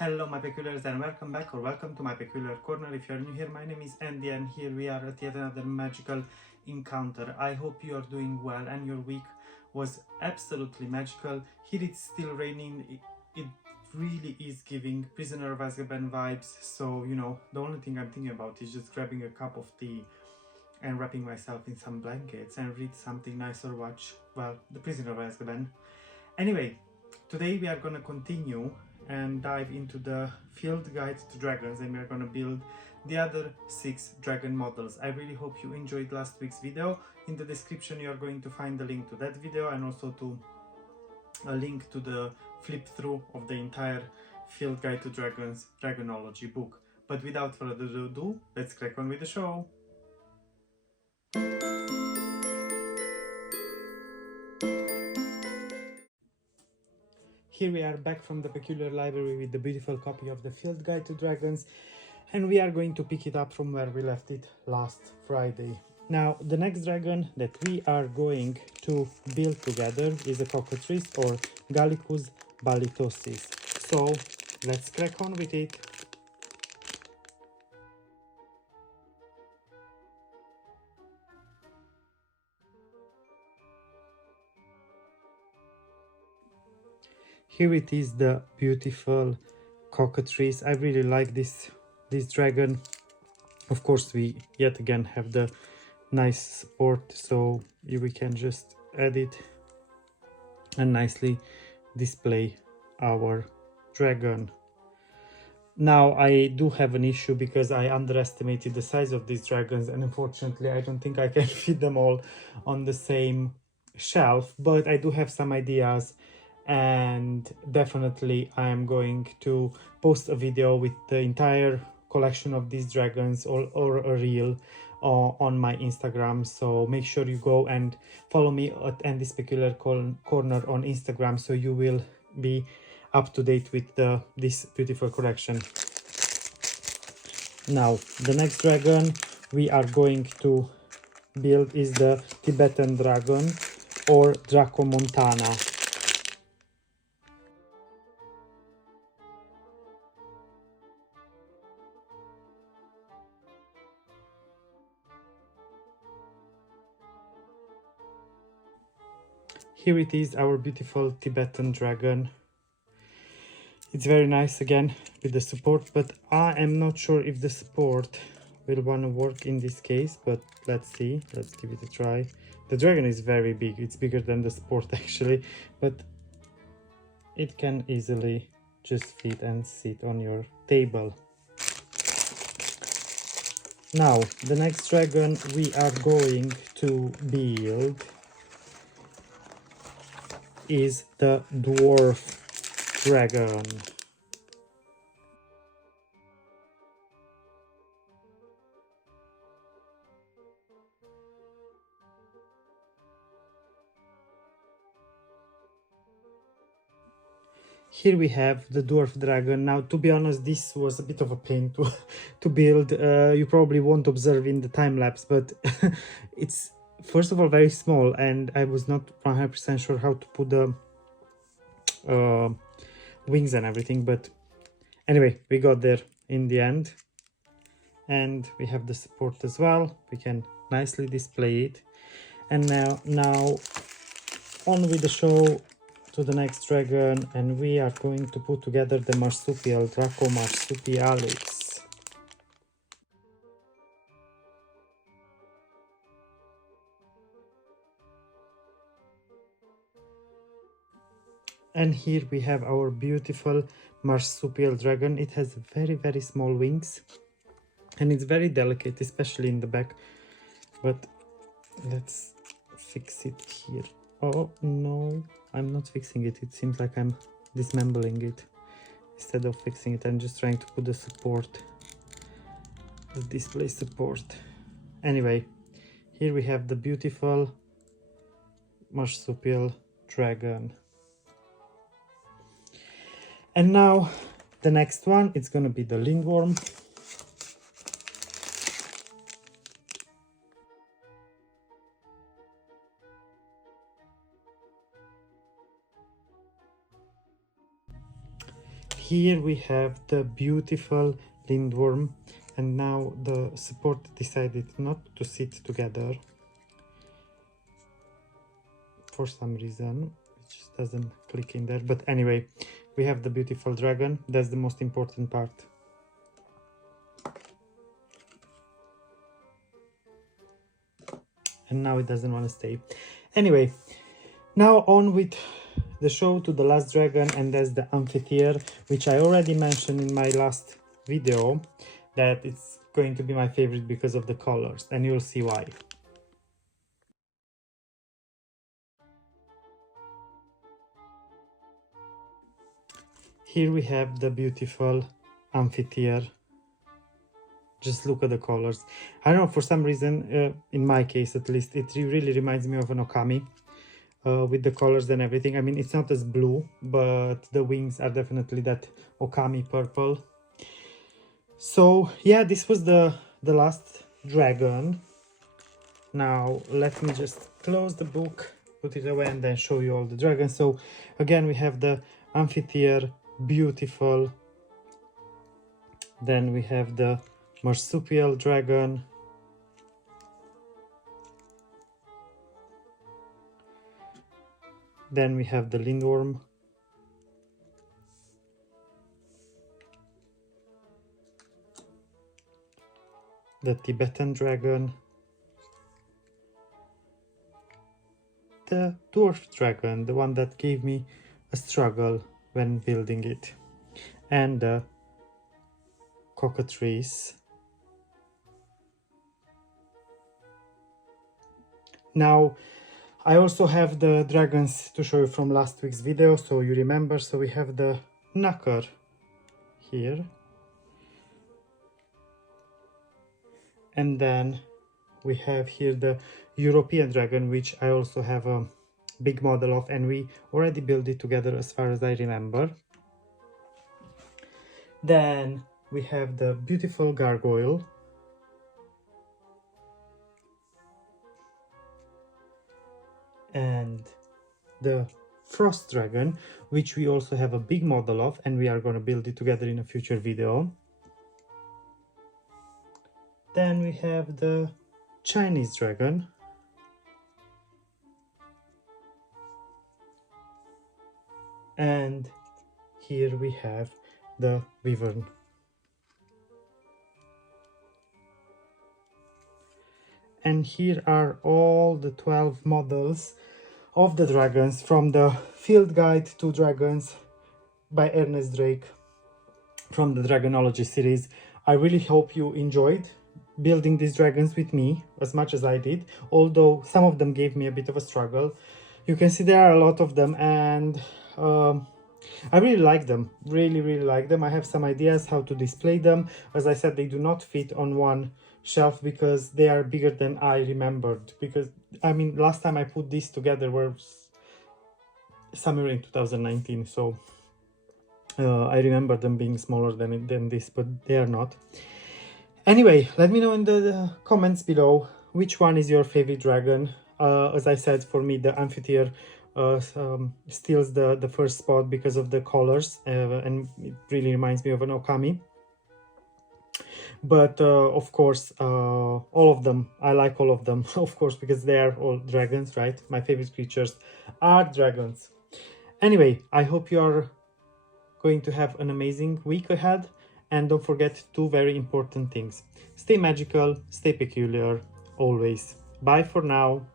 Hello my peculiars and welcome back or welcome to my peculiar corner. If you're new here, my name is Andy and here we are at yet another magical encounter. I hope you are doing well and your week was absolutely magical. Here it's still raining. It really is giving Prisoner of Azkaban vibes, so you know, the only thing I'm thinking about is just grabbing a cup of tea and wrapping myself in some blankets and read something nice or watch, well, the Prisoner of Azkaban. Anyway, today we are going to continue and dive into the field guide to dragons, and we are going to build the other 6 dragon models. I really hope you enjoyed last week's video. In the description you are going to find the link to that video and also to a link to the flip through of the entire field guide to dragons Dragonology book. But without further ado, let's crack on with the show. Here we are back from the Peculiar Library with the beautiful copy of the Field Guide to Dragons, and we are going to pick it up from where we left it last Friday. Now, the next dragon that we are going to build together is a cockatrice or Gallicus balitosis. So, let's crack on with it. Here it is, the beautiful cockatrice. I really like this dragon. Of course, we yet again have the nice support, so we can just add it and nicely display our dragon. Now I do have an issue because I underestimated the size of these dragons, and unfortunately I don't think I can fit them all on the same shelf, but I do have some ideas, and definitely I am going to post a video with the entire collection of these dragons or a reel on my Instagram. So make sure you go and follow me at Andy's Peculiar Corner on Instagram, so you will be up to date with this beautiful collection. Now the next dragon we are going to build is the Tibetan dragon or Dracomontana. Here it is, our beautiful Tibetan dragon. It's very nice again with the support, but I am not sure if the support will want to work in this case, but let's see. Let's give it a try. The dragon is very big. It's bigger than the support actually, but it can easily just fit and sit on your table. Now, the next dragon we are going to build is the dwarf dragon. Here we have the dwarf dragon. Now, to be honest, this was a bit of a pain to build. You probably won't observe in the time lapse, but it's first of all very small, and I was not 100% sure how to put the wings and everything, but anyway, we got there in the end, and we have the support as well. We can nicely display it. And now on with the show to the next dragon, and we are going to put together the marsupial Draco marsupialis. And here we have our beautiful marsupial dragon. It has very small wings, and it's very delicate, especially in the back. But let's fix it here. Oh no, I'm not fixing it. It seems like I'm dismembling it. Instead of fixing it, I'm just trying to put the support, the display support. Anyway, here we have the beautiful marsupial dragon. And now the next one, it's gonna be the lindworm. Here we have the beautiful lindworm, and now the support decided not to sit together for some reason. It just doesn't click in there, but anyway, we have the beautiful dragon. That's the most important part. And now it doesn't want to stay. Anyway, now on with the show to the last dragon, and that's the amphitheater, which I already mentioned in my last video that it's going to be my favorite because of the colors, and you'll see why. Here we have the beautiful amphitheater. Just look at the colors. I don't know, for some reason, in my case at least, it really reminds me of an Okami. With the colors and everything. I mean, it's not as blue, but the wings are definitely that Okami purple. So yeah, this was the last dragon. Now let me just close the book, put it away, and then show you all the dragons. So again, we have the amphitheater, beautiful. Then we have the marsupial dragon. Then we have the lindworm. The Tibetan dragon. The dwarf dragon, the one that gave me a struggle when building it. And the cockatrice. Now, I also have the dragons to show you from last week's video, so you remember. So we have the knacker here. And then we have here the European dragon, which I also have a big model of, and we already built it together as far as I remember. Then we have the beautiful gargoyle. And the frost dragon, which we also have a big model of, and we are going to build it together in a future video. Then we have the Chinese dragon. And here we have the wyvern. And here are all the 12 models of the dragons from the Field Guide to Dragons by Ernest Drake from the Dragonology series. I really hope you enjoyed building these dragons with me as much as I did, although some of them gave me a bit of a struggle. You can see there are a lot of them, and I really like them, really like them. I have some ideas how to display them. As I said, they do not fit on one shelf because they are bigger than I remembered, because I mean last time I put these together was somewhere in 2019, so I remember them being smaller than this, but they are not. Anyway, let me know in the comments below which one is your favorite dragon. As I said, for me the amphitheater steals the first spot because of the colors, and it really reminds me of an Okami. But of course, all of them, I like all of them, of course, because they are all dragons, right? My favorite creatures are dragons. Anyway, I hope you are going to have an amazing week ahead, and don't forget two very important things. Stay magical, stay peculiar, always. Bye for now.